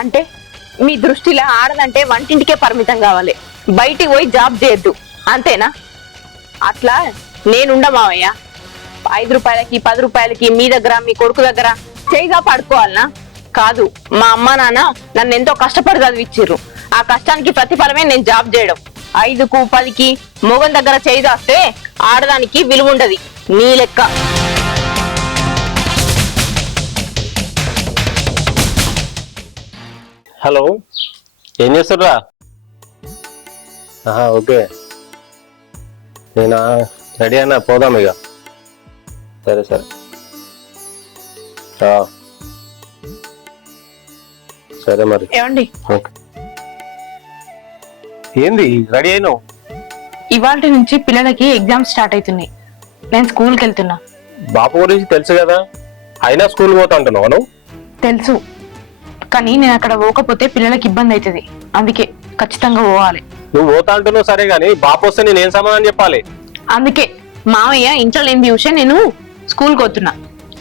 అంటే మీ దృష్టిలో ఆడదంటే వంటింటికే పరిమితం కావాలి, బయటికి పోయి జాబ్ చేయొద్దు అంతేనా? అట్లా నేనుండ మావయ్య. 5 రూపాయలకి 10 రూపాయలకి మీ దగ్గర మీ కొడుకు దగ్గర చేయిగా పడుకోవాలనా? కాదు, మా అమ్మ నాన్న నన్ను ఎంతో కష్టపడి చదివిచ్చిర్రు. ఆ కష్టానికి ప్రతిఫలమే నేను జాబ్ చేయడం. 5కు 10కి మొగన్ దగ్గర చేయి దాస్తే ఆడదానికి విలువ ఉండదు నీ లెక్క. హలో, ఏం చేస్తుర్రా? ఓకే, నేను రెడీ అన్నా, పోదాం ఇక. సరే సరే, సరే మరి. ఏమండి, ఏంది రెడీ అయినావు? ఇవాళ నుంచి పిల్లలకి ఎగ్జామ్స్ స్టార్ట్ అవుతున్నాయి. నేను స్కూల్కి వెళ్తున్నా. బాపు గురించి తెలుసు కదా, అయినా స్కూల్ పోతా అంటున్నావు నువ్వు? తెలుసు, కానీ నేను అక్కడ పోకపోతే పిల్లలకి ఇబ్బంది అవుతుంది. అందుకే ఖచ్చితంగా పోవాలి. నువ్వు పోతా అంటున్నావు సరే, గానీ బాపు వస్తే నేనేం సమాధానం చెప్పాలి? అందుకే మామయ్య ఇంట్లో లేని విషయం నేను స్కూల్కి పోతున్నా.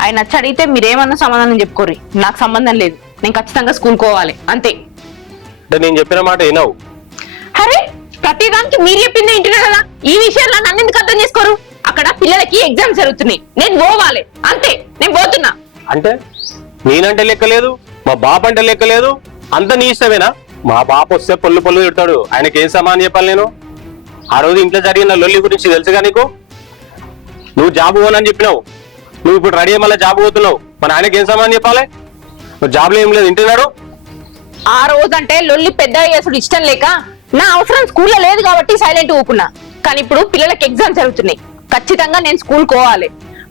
ఆయన నచ్చి అడిగితే మీరేమన్నా సమాధానం చెప్పుకోర్రి, నాకు సంబంధం లేదు. నేను ఖచ్చితంగా స్కూల్కి పోవాలి అంతే. అంటే నేను చెప్పిన మాట వినవు? అరే, ప్రతిదానికి మీరు చెప్పిందే ఇంటినే కదా. ఈ విషయాల్లో నన్ను ఎందుకు అర్థం చేసుకోరు? అక్కడ పిల్లలకి ఎగ్జామ్స్ జరుగుతున్నాయి, నేను పోవాలి అంతే. నేను పోతున్నా. అంటే నేనంటే లెక్కలేదు, మా బాపు అంటే లెక్కలేదు, అంత నీ ఇష్టమేనా? మా బాపు వస్తే పొల్లు తిడతాడు, ఆయనకి ఏం సమాధానం చెప్పాలి నేను? ఆ రోజు ఇంట్లో జరిగిన లొల్లి గురించి తెలుసుగా నీకు? నువ్వు జాబ్ పోనని చెప్పినావు, నువ్వు ఇప్పుడు రెడీ మళ్ళీ జాబ్ పోతున్నావు, మన ఆయనకి ఏం సమాధానం చెప్పాలి? నువ్వు జాబ్లో ఏం లేదు ఇంటున్నాడు. ఆ రోజు అంటే లొల్లి పెద్ద చేసుడు ఇష్టం లేక నా అవసరం స్కూల్లో లేదు కాబట్టి సైలెంట్ ఊకున్నా. కానీ ఇప్పుడు పిల్లలకి ఎగ్జామ్స్ జరుగుతున్నాయి, ఖచ్చితంగా నేను స్కూల్ పోవాలి.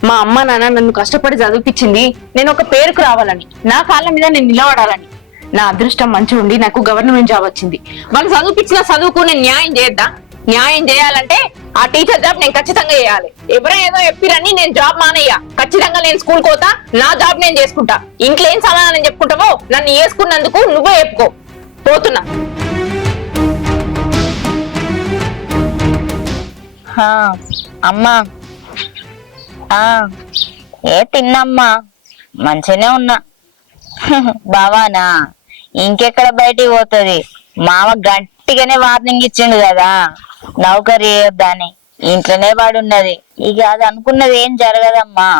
మా అమ్మ నాన్న నన్ను కష్టపడి చదివిపించింది నేను ఒక పేరుకు రావాలని, నా కాళ్ళ మీద నేను నిలబడాలని. నా అదృష్టం మంచి ఉండి నాకు గవర్నమెంట్ జాబ్ వచ్చింది. వాళ్ళు చదివిపించిన చదువుకు నేను న్యాయం చేయొద్దా? న్యాయం చేయాలంటే ఆ టీచర్ జాబ్ నేను ఖచ్చితంగా చేయాలి. ఎవరో ఏదో చెప్పిరని నేను జాబ్ మానేయ్యా. ఖచ్చితంగా నేను స్కూల్ పోతా, నా జాబ్ నేను చేసుకుంటా. ఇంట్లో ఏం సమాధానం చెప్పుకుంటావో నన్ను వేసుకున్నందుకు నువ్వే చెప్పుకో. పోతున్నా. అమ్మా, ఏ తిన్నమ్మా, మంచిగానే ఉన్నా. బావానా ఇంకెక్కడ బయటికి పోతుంది? మామ గట్టిగానే వార్నింగ్ ఇచ్చిండు కదా, నౌకరీ చేయొద్దని. ఇంట్లోనే పడున్నది. ఇక అది అనుకున్నది ఏం జరగదమ్మా.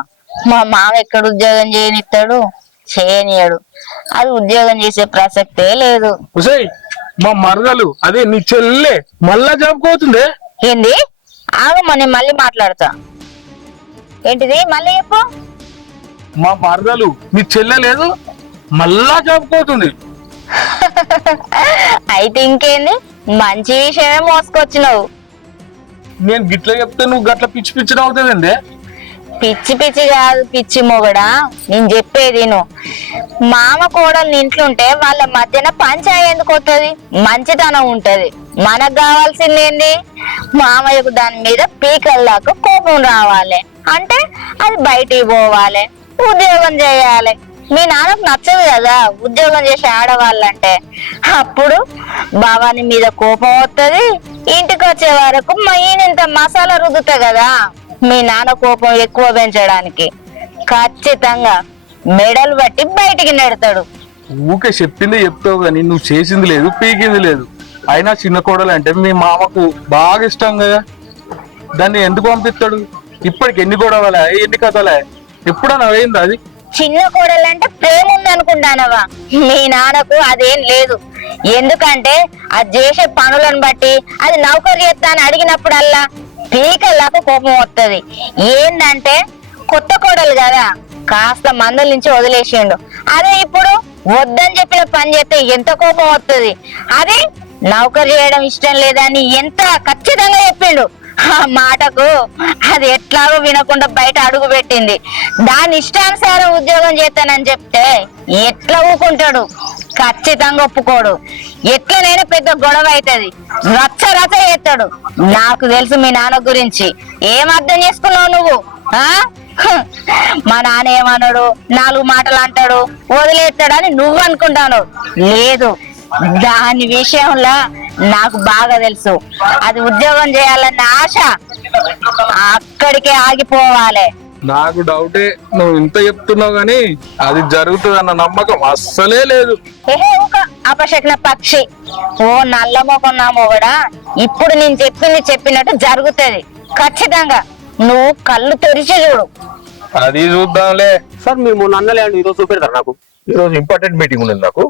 మా మామ ఎక్కడ ఉద్యోగం చేయనిస్తాడు? చేయనియడు. అది ఉద్యోగం చేసే ప్రసక్తే లేదు. మా మరదలు అదే నీ చెల్లె మళ్ళా జాబ్ పోతుందే. ఏంది? ఆగమ్మా, నేను మళ్ళీ మాట్లాడతా. ఏంటిది? మళ్ళీ చెప్పు. మా మరదలు నీ చెల్లె లేదు, మళ్ళా జాబ్ పోతుంది. అయితే ఇంకేంది, మంచి విషయమే మోసుకొచ్చినావు. నేను గిట్ల చెప్తే నువ్వు గట్ల పిచ్చి పిచ్చి అవుతుందండి. పిచ్చి పిచ్చి కాదు, పిచ్చి మొగడా. నేను చెప్పేది నువ్వు. మామ కోడలు ఇంట్లుంటే వాళ్ళ మధ్యన పంచాయి ఎందుకు వస్తుంది? మంచితనం ఉంటది. మనకు కావాల్సింది ఏంది? మామయ్యకు దాని మీద పీకల్లాకు కోపం రావాలి అంటే అది బయటికి పోవాలి, ఉద్యోగం చేయాలి. మీ నాన్నకు నచ్చదు కదా ఉద్యోగం చేసే ఆడవాళ్ళంటే. అప్పుడు బావాని మీద కోపం వస్తుంది. ఇంటికి వచ్చే వరకు ఇంత మసాలా రుద్దుతా కదా మీ నాన్న కోపం ఎక్కువ పెంచడానికి. ఖచ్చితంగా మెడలు బట్టి బయటికి నెడతాడు. ఊకే చెప్పింది చెప్తావు కానీ నువ్వు చేసింది లేదు, పీకింది లేదు. అయినా చిన్న కోడలు అంటే మీ మామకు బాగా ఇష్టం కదా, దాన్ని ఎందుకు పంపిస్తాడు? ఇప్పటికి ఎన్ని గొడవలే, ఎన్ని కథలే, ఎప్పుడన్నా అయింది అది? చిన్న కోడలంటే ప్రేమ ఉంది అనుకుంటానవా? మీ నాన్నకు అదేం లేదు. ఎందుకంటే అది చేసే పనులను బట్టి అది నౌకరీ చేస్తా అని అడిగినప్పుడల్లా పీకల్లాకు కోపం వస్తుంది. ఏందంటే కొత్త కోడలు కదా, కాస్త మందుల నుంచి వదిలేసిండు. అదే ఇప్పుడు వద్దని చెప్పిన పని చేస్తే ఎంత కోపం వస్తుంది. అదే నౌకరీ చేయడం ఇష్టం లేదని ఎంత ఖచ్చితంగా చెప్పిండు. ఆ మాటకు అది ఎట్లాగో వినకుండా బయట అడుగు పెట్టింది. దాని ఇష్టానుసారం ఉద్యోగం చేస్తానని చెప్తే ఎట్లా ఊకుంటాడు? ఖచ్చితంగా ఒప్పుకోడు. ఎట్లనైనా పెద్ద గొడవ అవుతుంది, రచ్చ రచ్చ చేస్తాడు. నాకు తెలుసు మీ నాన్న గురించి. ఏం అర్థం చేసుకున్నావు నువ్వు? మా నాన్న ఏమన్నాడు, 4 మాటలు అంటాడు, వదిలేస్తాడని నువ్వు అనుకుంటాను. లేదు, దాని విషయంలో నాకు బాగా తెలుసు. అది ఉద్యోగం చేయాలన్న ఆశ అక్కడికే ఆగిపోవాలి. నాకు డౌటే, నువ్వు ఇంత చెప్తున్నావు గానీ అది జరుగుతుంది అన్న నమ్మకం అస్సలే లేదు. ఏహే ఒక అపశకున పక్షి. ఓ నల్ల మొఖం నా మొగడా, ఇప్పుడు నేను చెప్పినట్టు జరుగుతుంది ఖచ్చితంగా. నువ్వు కళ్ళు తెరిచి చూడు. అది చూద్దాంలే. సార్ మీరు మొన్న అన్నలేండి, ఈరోజు చూపెడతారు నాకు. ఈరోజు ఇంపార్టెంట్ మీటింగ్ ఉంది నాకు,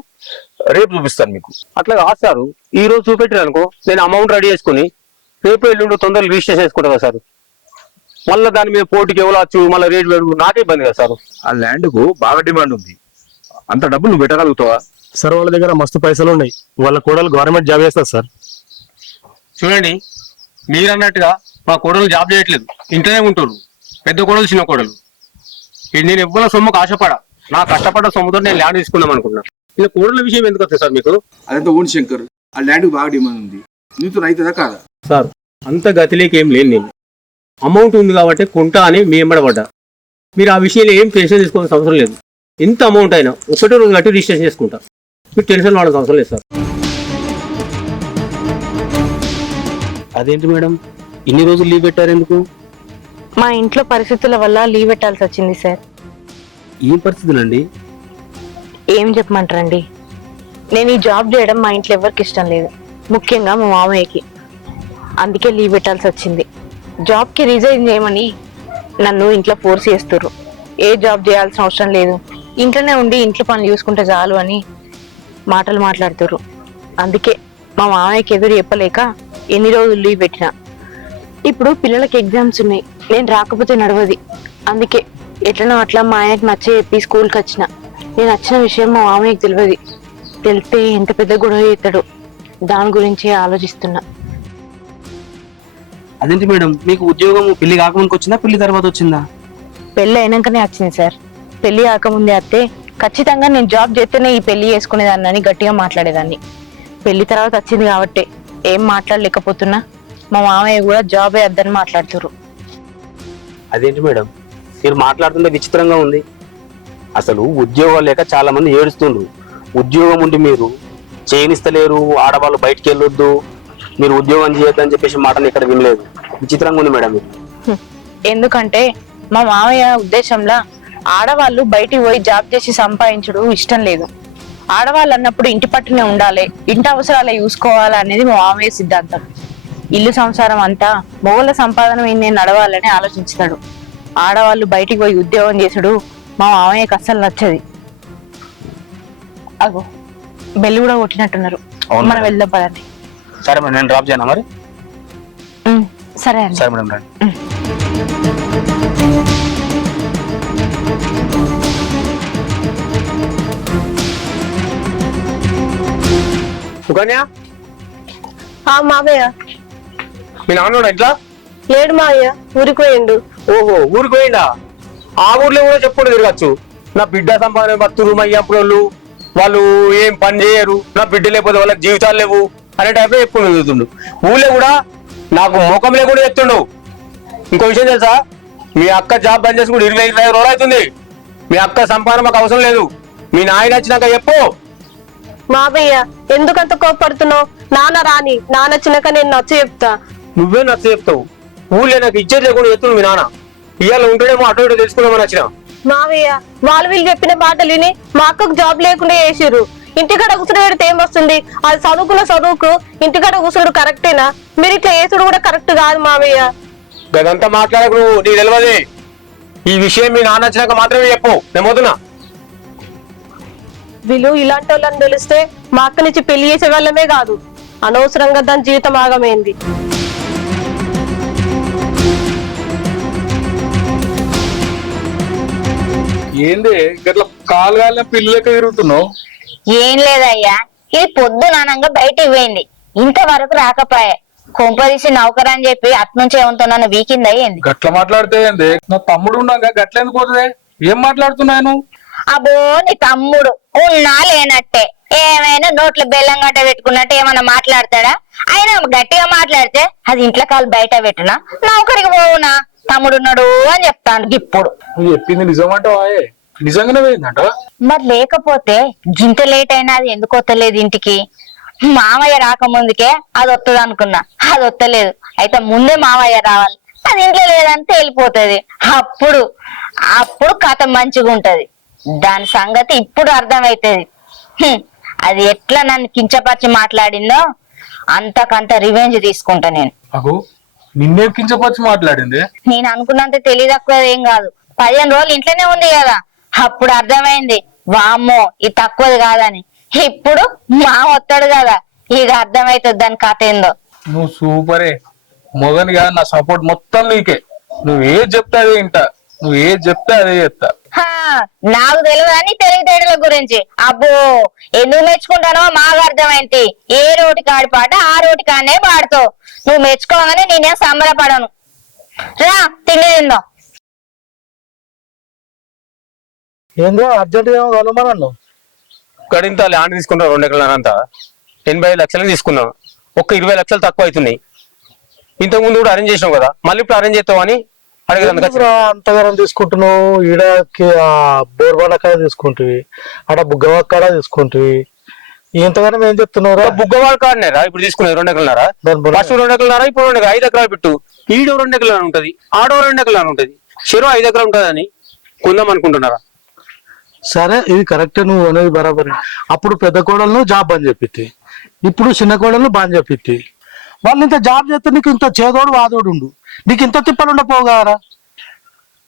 రేపు చూపిస్తాను మీకు. అట్లా కాదు సార్, ఈ రోజు చూపెట్టారు అనుకో, నేను అమౌంట్ రెడీ చేసుకుని రేపు ఎల్లుండి తొందరగా రిజిస్టర్ చేసుకుంటా కదా సార్. మళ్ళీ దాని మీద పోటీకి ఎవరు వచ్చు, మళ్ళీ రేట్ పెరుగు, నాకే ఇబ్బంది కదా సార్. ఆ ల్యాండ్ కు బాగా డిమాండ్ ఉంది. అంత డబ్బులు నువ్వు పెట్టగలుగుతావా? సార్ వాళ్ళ దగ్గర మస్తు పైసలు ఉన్నాయి, వాళ్ళ కోడలు గవర్నమెంట్ జాబ్ చేస్తారు సార్. చూడండి, మీరు అన్నట్టుగా మా కోడలు జాబ్ చేయట్లేదు, ఇంట్లోనే ఉంటారు. పెద్ద కోడలు చిన్న కోడలు. ఇది నేను ఎవ్వల సొమ్ముకు ఆశపడా, నా కష్టపడ్డ సొమ్ముతో నేను ల్యాండ్ తీసుకుందాం అనుకున్నా. ఇలా కోడల విషయం ఎందుకు వస్తుంది సార్ మీకు? అదంతా ఓన్ శంకర్, ఆ ల్యాండ్ బాగా డిమాండ్ ఉంది. నీతో రైతుందా కాదా? సార్ అంత గతిలేకి ఏం లేను నేను. అమౌంట్ ఉంది కాబట్టి కొంటా అని మీ ఎంబడబడ్డా. మీరు ఆ విషయంలో ఏం టెన్షన్ తీసుకోవాల్సిన అవసరం లేదు. ఎంత అమౌంట్ అయినా ఒకటే రోజు కట్టి రిజిస్ట్రేషన్ చేసుకుంటా. మీరు టెన్షన్ పడాల్సిన అవసరం లేదు సార్. అదేంటి మేడం, ఇన్ని రోజులు లీవ్ పెట్టారు ఎందుకు? మా ఇంట్లో పరిస్థితుల వల్ల లీవ్ పెట్టాల్సి వచ్చింది సార్. ఏం పరిస్థితులండి? ఏం చెప్పమంటారండి, నేను ఈ జాబ్ చేయడం మా ఇంట్లో ఎవరికి ఇష్టం లేదు, ముఖ్యంగా మా మామయ్యకి. అందుకే లీవ్ పెట్టాల్సి వచ్చింది. జాబ్కి రిజైన్ చేయమని నన్ను ఇంట్లో ఫోర్స్ చేస్తుర్రు. ఏ జాబ్ చేయాల్సిన అవసరం లేదు, ఇంట్లోనే ఉండి ఇంట్లో పనులు చూసుకుంటే చాలు అని మాటలు మాట్లాడుతుర్రు. అందుకే మా మామయ్యకి ఎదురు చెప్పలేక ఎన్ని రోజులు లీవ్ పెట్టినా. ఇప్పుడు పిల్లలకి ఎగ్జామ్స్ ఉన్నాయి, నేను రాకపోతే నడవది. అందుకే ఎట్లనో అట్లా మా ఆయనకు నచ్చే చెప్పి స్కూల్కి వచ్చిన. నేను వచ్చిన విషయం మా మామయ్యకి తెలియదు. తెలిస్తే ఎంత పెద్ద గొడవ చేస్తాడో దాని గురించి ఆలోచిస్తున్నా. అదేంటి మేడం, మీకు ఉద్యోగం పెళ్లి కాకముందుకు వచ్చిందా, పెళ్లి తర్వాత వచ్చిందా? పెళ్ళి అయినాకనే వచ్చింది సార్. పెళ్లి కాకముందే అత్తే ఖచ్చితంగా నేను జాబ్ చేస్తేనే ఈ పెళ్లి చేసుకునేదాన్ని అని గట్టిగా మాట్లాడేదాన్ని. పెళ్లి తర్వాత వచ్చింది కాబట్టి ఏం మాట్లాడలేకపోతున్నా. మా మామయ్య కూడా జాబే వద్దని మాట్లాడుతుర్రు. అదేంటి మేడం, మీరు మాట్లాడుతుంటే విచిత్రంగా ఉంది. అసలు ఉద్యోగం లేక చాలా మంది ఏడుస్తుండ్రు. ఉద్యోగం ఉండి మీరు చేయనిస్తలేరు, ఆడవాళ్ళు బయటికి వెళ్ళొద్దు, మీరు ఉద్యోగం చేయొద్దు అని చెప్పేసి మాటలు ఇక్కడ వినలేదు. విచిత్రంగా ఉంది మేడం. ఎందుకంటే మా మామయ్య ఉద్దేశంలో ఆడవాళ్ళు బయటికి పోయి జాబ్ చేసి సంపాదించడం ఇష్టం లేదు. ఆడవాళ్ళు అన్నప్పుడు ఇంటి పట్టునే ఉండాలి, ఇంటి అవసరాలే చూసుకోవాలి అనేది మా మామయ్య సిద్ధాంతం. ఇల్లు సంసారం అంతా మొగల సంపాదన నేను నడవాలని ఆలోచిస్తాడు. ఆడవాళ్ళు బయటికి పోయి ఉద్యోగం చేసుడు మా మామయ్యకి అస్సలు నచ్చది. అగో బెల్లి కూడా కొట్టినట్టున్నారు. మనం వెళ్దాం పదండి. సరే మేడం, నేను డ్రాప్ చేయనా మరి? సరే అండి. సరే మేడం, రండి. సుకన్య, మామయ్య మీ నాన్న ఎట్లా? లేడు మామయ్య, ఊరికి పోయిండు. ఓహో, ఊరికి పోయిందా? ఆ ఊర్లో కూడా చెప్పుకుంటూ తిరగచ్చు. నా బిడ్డ సంపాదన బతురు మయ్యప్పుడు వాళ్ళు ఏం పని చేయరు, నా బిడ్డ లేకపోతే వాళ్ళకి జీవితాలు లేవు అనే టైప్లో చెప్పుకుంటూ తిరుగుతుండు. ఊళ్ళో కూడా నాకు ముఖం లేకుండా చెప్తుండు. ఇంకో విషయం తెలుసా, మీ అక్క జాబ్ బంద్ చేసి కూడా 25 రోజులు అవుతుంది. మీ అక్క సంపాదన మాకు అవసరం లేదు, మీ నాయన వచ్చినాక చెప్పు. మావయ్య ఎందుకంత కోపడుతున్నావు? నాన్న రాని, నాన్న చిన్నక నేను నచ్చ చెప్తా. నువ్వే నచ్చ చెప్తావు. ఊళ్ళో నాకు ఇచ్చేది లేకుండా చెప్తున్నావు మీ నాన్న. ఇవాళ ఉంటేనేమో అటు ఇటు తెలుసుకుందామని వచ్చిన. మావయ్య వీళ్ళు చెప్పిన మాటలు విని మా అక్కకు జాబ్ లేకుండా చేసిర్రు. ఇంటికాడ కూర్చుని పెడితే ఏమొస్తుంది? అది చదువుకున్న చదువుకు ఇంటికాడ కూర్చుడు కరెక్టేనా? మీరు ఇట్లా చేసుడు కూడా కరెక్ట్ కాదు మావయ్య. గదంతా మాట్లాడకు నువ్వు, నీకు తెలియదు. ఈ విషయం మీ నాన్న వచ్చినాక మాత్రమే చెప్పు, నేను పోతున్నా. వీళ్ళు ఇలాంటి వాళ్ళని తెలిస్తే మా అక్క నుంచి పెళ్లి చేసే వాళ్ళమే కాదు, అనవసరంగా దాని జీవితం ఆగమైంది. ఏంది గట్ల కాలుగాలిన పిల్లలకి తిరుగుతున్నావు? ఏం లేదయ్యా, ఇది పొద్దునానంగా బయటికి పోయింది, ఇంతవరకు రాకపోయా. కొంపదీసి నౌకర్ అని చెప్పి అట్నుంచి ఏమంతో నన్ను వీకింది అయ్యింది. గట్ల మాట్లాడితే ఏంది? నా తమ్ముడు ఉన్నాక గట్ల ఎందుకు పోతుంది? ఏం మాట్లాడుతున్నాను? అబ్బో నీ తమ్ముడు ఉన్నా లేనట్టే, ఏమైనా నోట్లో బెల్లం గట్ట పెట్టుకున్నట్టు ఏమన్నా మాట్లాడతాడా? అయినా గట్టిగా మాట్లాడితే అది ఇంట్లో కాలు బయట పెట్టినా నౌకరికి పోవునా, తమ్ముడున్నాడు అని చెప్తాను. ఇప్పుడు నువ్వు చెప్పింది నిజమంటావా? నిజంగానే పోయిందంట. మరి లేకపోతే గింత లేట్ అయినా అది ఎందుకు వస్తలేదు ఇంటికి? మామయ్య రాకముందుకే అది వస్తుంది అనుకున్నా, అది వస్తలేదు. అయితే ముందే మామయ్య రావాలి, అది ఇంట్లో లేదని తేలిపోతుంది. అప్పుడు అప్పుడు కథ మంచిగా ఉంటది. దాని సంగతి ఇప్పుడు అర్థమైతుంది. అది ఎట్లా నన్ను కించపరిచి మాట్లాడిందో అంతకంత రివెంజ్ తీసుకుంటా నేను. అగో నిన్నే కించపరిచి మాట్లాడింది. నేను అనుకున్నంత తెలియదక్కువ ఏం కాదు. 15 రోజులు ఇంట్లోనే ఉంది కదా, అప్పుడు అర్థమైంది వామ్మో ఇది తక్కువది కాదని. ఇప్పుడు మా వస్తాడు కదా, ఇక అర్థమైతుంది దాని కథ ఏందో. నువ్వు సూపరే మొగనిగా, నా సపోర్ట్ మొత్తం నీకే. నువ్వు ఏది చెప్తే అదే ఇంటా, నువ్వు ఏది చెప్తే అదే చెప్తా. హా, నాకు తెలియదు అని తెలివితేటల గురించి అబ్బో ఎందుకు మెచ్చుకుంటానో మాకు అర్థమైంది. ఏ రోటి కాడి పాట ఆ రోటి కాడనే పాడుతావు. నువ్వు మెచ్చుకోగానే నేనేం సంబరపడను. రా తిండి తిందాం. ఏందో అర్జెంట్ గా కలవమన్నాను. కడింత ల్యాండ్ తీసుకున్నాం 2 ఎకరాలు అంతా 85 లక్షలు తీసుకున్నాం. ఒక్క 20 లక్షలు తక్కువ అవుతున్నాయి. ఇంతకు ముందు కూడా అరేంజ్ చేసినాం కదా, మళ్ళీ ఇప్పుడు అరేంజ్ చేస్తామని అడిగేందుకు. అంతగానం తీసుకుంటున్నావు, ఈడ బోర్బాల కాడ తీసుకుంటువి, ఆడ బుగ్గవ కాడ తీసుకుంటువి, ఇంతగానం ఏం చెప్తున్నావు? బుగ్గవాడ కాడనేరా ఇప్పుడు తీసుకునేది 2 ఎకరాలన్నారా? ఫస్ట్ 2 ఎకరాలన్నారా, ఇప్పుడు 2 5 ఎకరాలు పెట్టు. ఈడో 2 ఎకరాలు ఉంటది, ఆడో 2 ఎకరాలు ఉంటది, చెరో 5 ఎకరాలు ఉంటది అని కొందాం అనుకుంటున్నారా? సరే ఇది కరెక్టే, నువ్వు అనేది బరాబరి. అప్పుడు పెద్ద కోడలను జాబ్ అని చెప్పిద్ది, ఇప్పుడు చిన్న కోడలను బాని చెప్పిద్ది. వాళ్ళు ఇంత జాబ్ చేస్తే నీకు ఇంత చేదోడు వాదోడు ఉండు, నీకు ఇంత తిప్పలు ఉండపోగారా?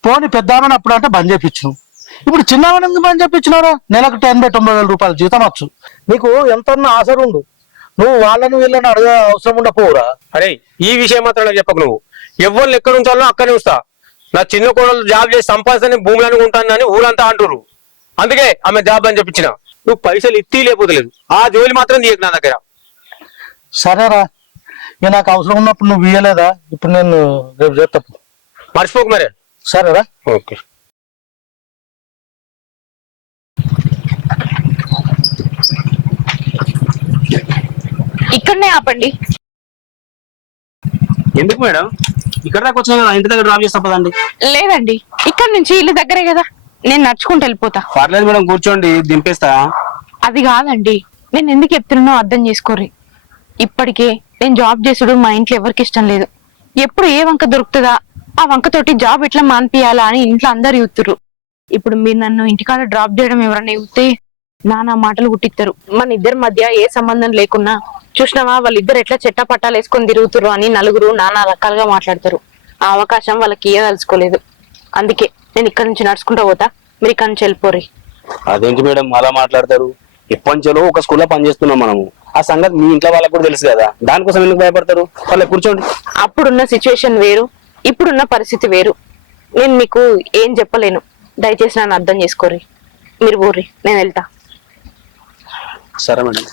పోని పెద్దామని అప్పుడు అంటే బంద్ చేపించు, ఇప్పుడు చిన్నమని బంద్ చేపించినారా? నెలకు 80,000-90,000 రూపాయలు జీతం వచ్చు. నీకు ఎంత ఆశ ఉండు, నువ్వు వాళ్ళని వీళ్ళని అడగ అవసరం ఉండపోవురా? అరే ఈ విషయం మాత్రం నాకు చెప్పకు. నువ్వు ఎవరు ఎక్కడ ఉంచాలో అక్కడనే ఉంచుతా. నా చిన్న కోడలు జాబ్ చేసి సంపాదించని భూములను ఉంటానని ఊరంతా అంటారు. అందుకే ఆమె జాబ్ అని చెప్పించిన. నువ్వు పైసలు ఇత్తి లేకపోతలేదు, ఆ జోలి మాత్రం తీయకు నా దగ్గర. సరేరా, ఇక నాకు అవసరం ఉన్నప్పుడు నువ్వు ఇయ్యలేదా? ఇప్పుడు నేను రేపు చేస్తా, మర్చిపోకు మరి. సరేరా? ఓకే. ఇక్కడనే ఆపండి. ఎందుకు మేడం? ఇక్కడ దాకా వచ్చినా కదా, ఇంటి దగ్గర డ్రాప్ చేస్తా పదండి. లేదండి, ఇక్కడ నుంచి ఇల్లు దగ్గరే కదా, నేను నడుచుకుంటూ వెళ్ళిపోతా. పర్లేదు మేడం, కూర్చోండి, దింపేస్తా. అది కాదండి, నేను ఎందుకు చెప్తున్నానో అర్థం చేసుకోర్రి. ఇప్పటికే నేను జాబ్ చేసుడు మా ఇంట్లో ఎవరికి ఇష్టం లేదు. ఎప్పుడు ఏ వంక దొరుకుతుందా ఆ వంకతోటి జాబ్ ఎట్లా మాన్పియాలా అని ఇంట్లో అందరు చూస్తుర్రు. ఇప్పుడు మీరు నన్ను ఇంటికాడ డ్రాప్ చేయడం ఎవరన్నా చూస్తే నానా మాటలు గుట్టిస్తారు. మన ఇద్దరి మధ్య ఏ సంబంధం లేకున్నా చూసినావా వాళ్ళిద్దరు ఎట్లా చెట్టా పట్టాలు వేసుకొని తిరుగుతురు అని నలుగురు నానా రకాలుగా మాట్లాడతారు. ఆ అవకాశం వాళ్ళకి ఇయ్యదలుచుకోలేదు. అందుకే నేను ఇక్కడ నుంచి నడుచుకుంటూ పోతా, మీరు ఇక్కడ నుంచి వెళ్ళిపోర్రి. అదేంటి మేడం అలా మాట్లాడతారు? ఎప్పటి నుంచో ఒక స్కూల్లో పనిచేస్తున్నాం మనము. ఆ సంగతి మీ ఇంట్లో వాళ్ళకి కూడా తెలుసు కదా, దానికోసం ఎందుకు భయపడతారు? వాళ్ళ కూర్చోండి. అప్పుడున్న సిచ్యువేషన్ వేరు, ఇప్పుడున్న పరిస్థితి వేరు. నేను మీకు ఏం చెప్పలేను, దయచేసి నన్ను అర్థం చేసుకోర్రి. మీరు పోర్రి, నేను వెళ్తా. సరే మేడం.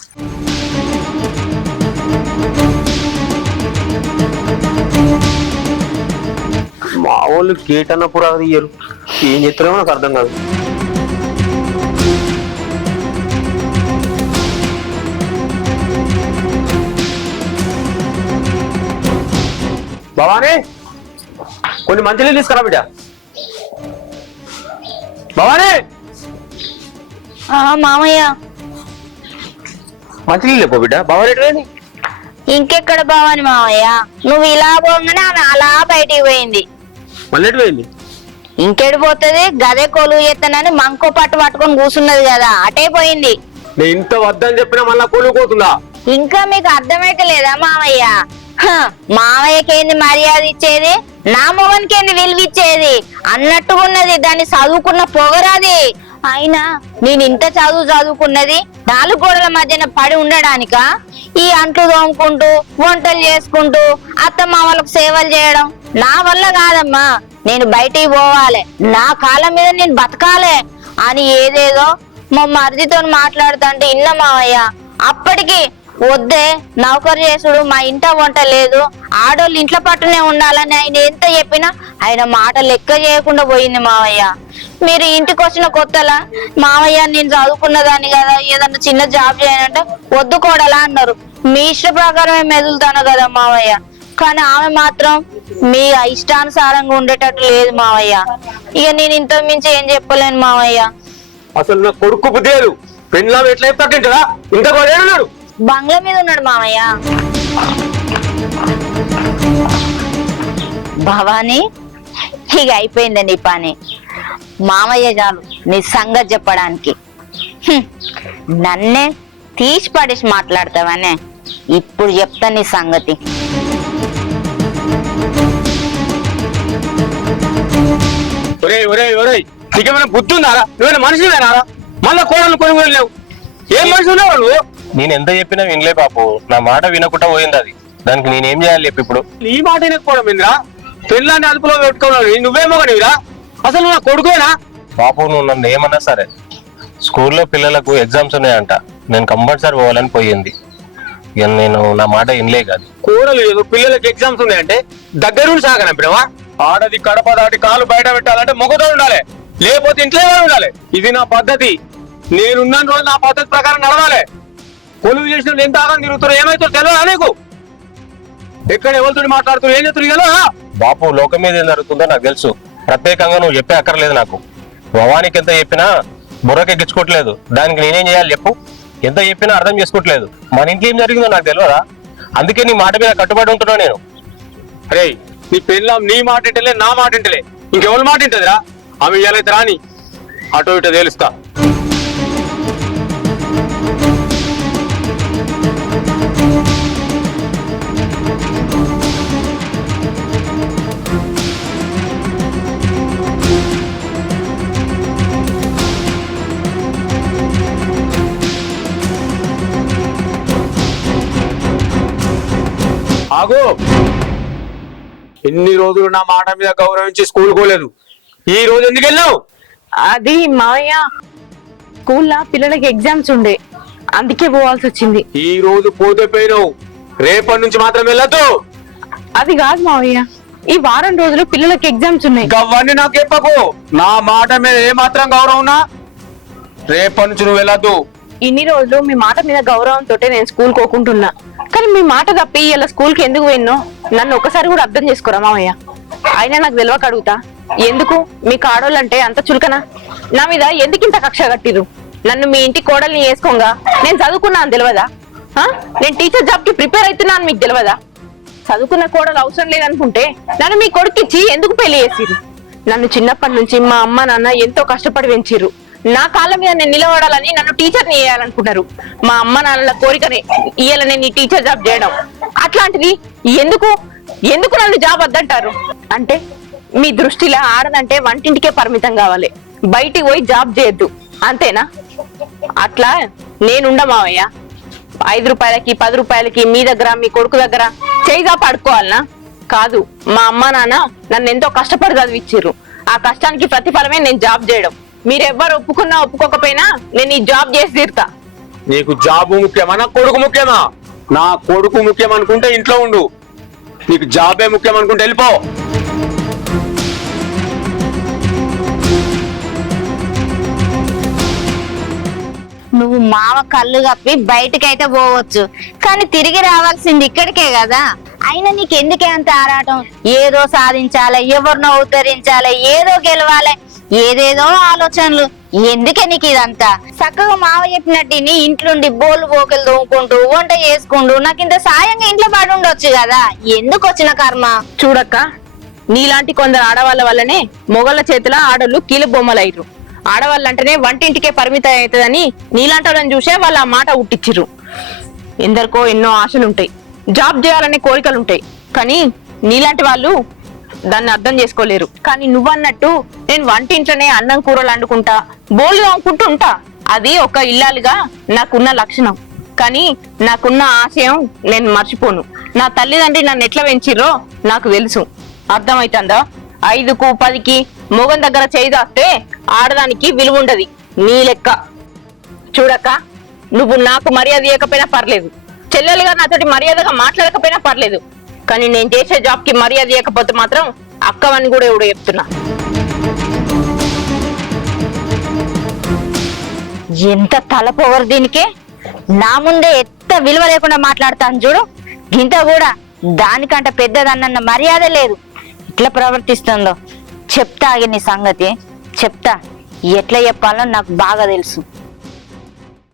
మా వాళ్ళు గేట్ అన్న పురా తీయరు, ఏం చెప్తారో నాకు అర్థం కాదు. భవానీ కొన్ని మంచినీళ్ళు తీసుకురా బిడ్డ. భవానీ మామయ్య మంచినీళ్ళు లేపో బిడ్డ. భవానీ ఎటుపోయింది? ఇంకెక్కడ బావని మామయ్య, నువ్వు ఇలా పోగానే ఆమె అలా బయటికి పోయింది. మళ్ళీ ఎటుపోయింది? ఇంకెడు పోతుంది, గదే కొలువు చేస్తానని మంకో పట్టు పట్టుకొని కూర్చున్నది కదా, అటే పోయింది. నేను ఇంత వద్దని చెప్పినా మళ్ళా కూలిపోతుందా? ఇంకా మీకు అర్థమైతే లేదా మామయ్య? మామయ్యకేంది మర్యాద ఇచ్చేది, నా మొగనికేంది విలువిచ్చేది అన్నట్టుగా ఉన్నది. దాన్ని చదువుకున్న పొగరాది. అయినా నేను ఇంత చదువుకున్నది 4 గోడల మధ్యన పడి ఉండడానికా? ఈ అంట్లు తోముకుంటూ వంటలు చేసుకుంటూ అత్తమ్మ వాళ్ళకు సేవలు చేయడం నా వల్ల కాదమ్మా. నేను బయటికి పోవాలి, నా కాళ్ళ మీద నేను బతకాలే అని ఏదేదో మా మరిదితో మాట్లాడుతుంటే ఇన్న మావయ్య. అప్పటికి వద్దే నౌకరు చేసుడు, మా ఇంట వంట లేదు, ఆడోళ్ళు ఇంట్లో పట్టునే ఉండాలని ఆయన ఎంత చెప్పినా ఆయన మాట లెక్క చేయకుండా పోయింది మావయ్య. మీరు ఇంటికి వచ్చిన కొత్తలా మావయ్య నేను చదువుకున్నదాన్ని కదా, ఏదన్నా చిన్న జాబ్ చేయనంటే వద్దు కోడలా అన్నారు. మీ ఇష్ట ప్రకారమే మెదులుతాను కదా మావయ్య. కానీ ఆమె మాత్రం మీ ఇష్టానుసారంగా ఉండేటట్టు లేదు మావయ్య. ఇక నేను ఇంత మించి ఏం చెప్పలేను మావయ్య. అసలు నా కొడుకు బుద్ధి లేదు. పెళ్ళాం ఎట్లా చెప్తాంటా ఇంకా కొడేడు బంగ్లా మీద ఉన్నాడు మావయ్య. భవానీ ఇక అయిపోయింది నీ పని. మామయ్య చాలు నీ సంగతి చెప్పడానికి. నన్నే తీసి పడేసి మాట్లాడతావనే. ఇప్పుడు చెప్తా నీ సంగతి. నీకేమైనా బుద్ధి ఉందారా? నువ్వేనా మనిషివేనారా? మళ్ళా కోడలు కొనుగోలు లేవు. ఏం మనిషి ఉన్నావు నువ్వు? నేను ఎంత చెప్పినా వినలే బాపు. నా మాట వినకుండా పోయింది అది. దానికి నేనేం చేయాలి చెప్పి ఇప్పుడు? నీ మాట వినకపోవడం ఏందిరా? పిల్లాన్ని అదుపులో పెట్టుకోవాలి. నువ్వేమో కనివిరా? అసలు నా కొడుకునా? బాపు నువ్వు నన్ను ఏమన్నా సరే, స్కూల్లో పిల్లలకు ఎగ్జామ్స్ ఉన్నాయంట, నేను కంపల్సరీ పోవాలని పోయింది. ఇక నేను నా మాట వినలే కాదు. కోడలు ఏదో పిల్లలకి ఎగ్జామ్స్ ఉన్నాయంటే దగ్గరుండి సాగనంపినవా? ఆడది కడప దాటి కాలు బయట పెట్టాలంటే మొగతో ఉండాలి, లేకపోతే ఇంట్లో ఉండాలి. ఇది నా పద్ధతి. నేనున్న రోజు నా పద్ధతి ప్రకారం నడవాలి. కొలువు చేసిన ఎంత ఆగం తిరుగుతారో ఏమైతే తెలియదా నీకు? ఎక్కడ ఎవరితో మాట్లాడుతూ ఏం చెప్తుంది కదా? బాపు లోకం మీద ఏం జరుగుతుందో నాకు తెలుసు. ప్రత్యేకంగా నువ్వు చెప్పే అక్కర్లేదు నాకు. భవానికి ఎంత చెప్పినా బుర్రకెక్కించుకోవట్లేదు. దానికి నేనేం చేయాలి చెప్పు? ఎంత చెప్పినా అర్థం చేసుకోవట్లేదు. మన ఇంట్లో ఏం జరిగిందో నాకు తెలియదా? అందుకే నీ మాట మీద కట్టుబడి ఉంటున్నా నేను. అరే నీ పెళ్ళాం నీ మాట ఇంటలే, నా మాట ఇంటలే, ఇంకెవరి మాట ఇంటదిరా? ఆమె ఇయ్యాలైతే రాని, అటో ఇటో తేలుస్తా. ఆగు. ఎన్ని రోజులు నా మాట మీద గౌరవించి స్కూల్ పోలేదు, ఈ రోజు ఎందుకు వెళ్ళావు? అది మావయ్య, స్కూల్లో పిల్లలకి ఎగ్జామ్స్ ఉండే, అందుకే పోవాల్సి వచ్చింది. ఈ రోజు పోతే పోయినావు, రేపటి నుంచి మాత్రం వెళ్ళొద్దు. అది కాదు మావయ్య, ఈ వారం రోజులు పిల్లలకి ఎగ్జామ్స్ ఉన్నాయి. అవన్నీ నాకు చెప్పకు. నా మాట మీద ఏ మాత్రం గౌరవం, రేపటి నుంచి నువ్వు వెళ్ళొద్దు. ఇన్ని రోజులు మీ మాట మీద గౌరవంతో నేను స్కూల్ కోకుంటున్నా, కానీ మీ మాట తప్పి ఇలా స్కూల్ కి ఎందుకు పోయినో నన్ను ఒకసారి కూడా అర్థం చేసుకోరా మామయ్య? అయినా నాకు తెలియక అడుగుతా, ఎందుకు మీకు ఆడోళ్ళంటే అంత చులకనా? నా మీద ఎందుకు ఇంత కక్ష కట్టిరు? నన్ను మీ ఇంటి కోడల్ని వేసుకోగా నేను చదువుకున్నా అని తెలియదా? నేను టీచర్ జాబ్ కి ప్రిపేర్ అవుతున్నా అని మీకు తెలియదా? చదువుకున్న కోడలు అవసరం లేదనుకుంటే నన్ను మీ కొడుకిచ్చి ఎందుకు పెళ్లి చేసిరు? నన్ను చిన్నప్పటి నుంచి మా అమ్మ నాన్న ఎంతో కష్టపడి పెంచిరు. నా కాళ్ళ మీద నేను నిలబడాలని నన్ను టీచర్ని చేయాలనుకుంటారు. మా అమ్మ నాన్నల కోరికనే ఇయ్యాల నేను ఈ టీచర్ జాబ్ చేయడం. అట్లాంటిది ఎందుకు ఎందుకు నన్ను జాబ్ వద్దంటారు? అంటే మీ దృష్టిలో ఆడదంటే వంటింటికే పరిమితం కావాలి, బయటికి పోయి జాబ్ చేయొద్దు, అంతేనా? అట్లా నేనుండ మావయ్య. 5 రూపాయలకి 10 రూపాయలకి మీ దగ్గర మీ కొడుకు దగ్గర చేయిగా పడుకోవాలనా? కాదు, మా అమ్మ నాన్న నన్ను ఎంతో కష్టపడి చదివిచ్చిర్రు. ఆ కష్టానికి ప్రతిఫలమే నేను జాబ్ చేయడం. మీరెవ్వరు ఒప్పుకున్నా ఒప్పుకోకపోయినా నేను ఈ జాబ్ చేసి తీరుతా. నీకు జాబ్ ముఖ్యమా, నా కొడుకు ముఖ్యమా? నా కొడుకు ముఖ్యం అనుకుంటే ఇంట్లో ఉండు, నీకు జాబే ముఖ్యం అనుకుంటే వెళ్ళిపో. నువ్వు మామ కళ్ళు కప్పి బయటకైతే పోవచ్చు, కానీ తిరిగి రావాల్సింది ఇక్కడికే కదా. అయినా నీకు ఎందుకే అంత ఆరాటం? ఏదో సాధించాలి, ఎవరినో ఉద్ధరించాలి, ఏదో గెలవాలి, ఏదేదో ఆలోచనలు. ఎందుకే నీకు ఇదంతా? చక్కగా మావ చెప్పినట్టు ఇంట్లోండి బోలు బోకలు తోముకుంటూ వంట చేసుకుంటూ నాకు ఇంత సాయంగా ఇంట్లో పడి ఉండొచ్చు కదా. ఎందుకు వచ్చిన కర్మ? చూడక్క, నీలాంటి కొందరు ఆడవాళ్ళ వల్లనే మొగళ్ళ చేతిలో ఆడోళ్ళు కీలు బొమ్మలయ్యారు. ఆడవాళ్ళంటేనే వంటింటికే పరిమితం అవుతుందని నీలాంటి వాళ్ళని చూసే వాళ్ళు ఆ మాట ఉట్టించిర్రు. ఎందరికో ఎన్నో ఆశలుంటాయి, జాబ్ చేయాలనే కోరికలుంటాయి, కానీ నీలాంటి వాళ్ళు దాన్ని అర్థం చేసుకోలేరు. కానీ నువ్వన్నట్టు నేను వంటింట్లోనే అన్నం కూరలు వండుకుంటా, బోళ్ళు తోముకుంటూ ఉంటా. అది ఒక ఇల్లాలుగా నాకున్న లక్షణం. కానీ నాకున్న ఆశయం నేను మర్చిపోను. నా తల్లిదండ్రి నన్ను ఎట్లా పెంచిర్రో నాకు తెలుసు. అర్థమైతుందా? 5కు 10కి మొగం దగ్గర చేయిదాస్తే ఆడదానికి విలువ ఉండదు. నీ లెక్క చూడక, నువ్వు నాకు మర్యాద ఇవ్వకపోయినా పర్లేదు, చెల్లెలుగా నాతోటి మర్యాదగా మాట్లాడకపోయినా పర్లేదు, కానీ నేను చేసే జాబ్ కి మర్యాద ఇవ్వకపోతే మాత్రం అక్కవని కూడా ఎవడో చెప్తున్నా. ఎంత తలపోవరు దీనికి! నా ముందే ఎంత విలువ లేకుండా మాట్లాడతాను చూడు. ఇంత కూడా దానికంటే పెద్దదన్న మర్యాద లేదు. ఎట్లా ప్రవర్తిస్తుందో చెప్తా. ఆగి నీ సంగతి చెప్తా. ఎట్లా చెప్పాలో నాకు బాగా తెలుసు.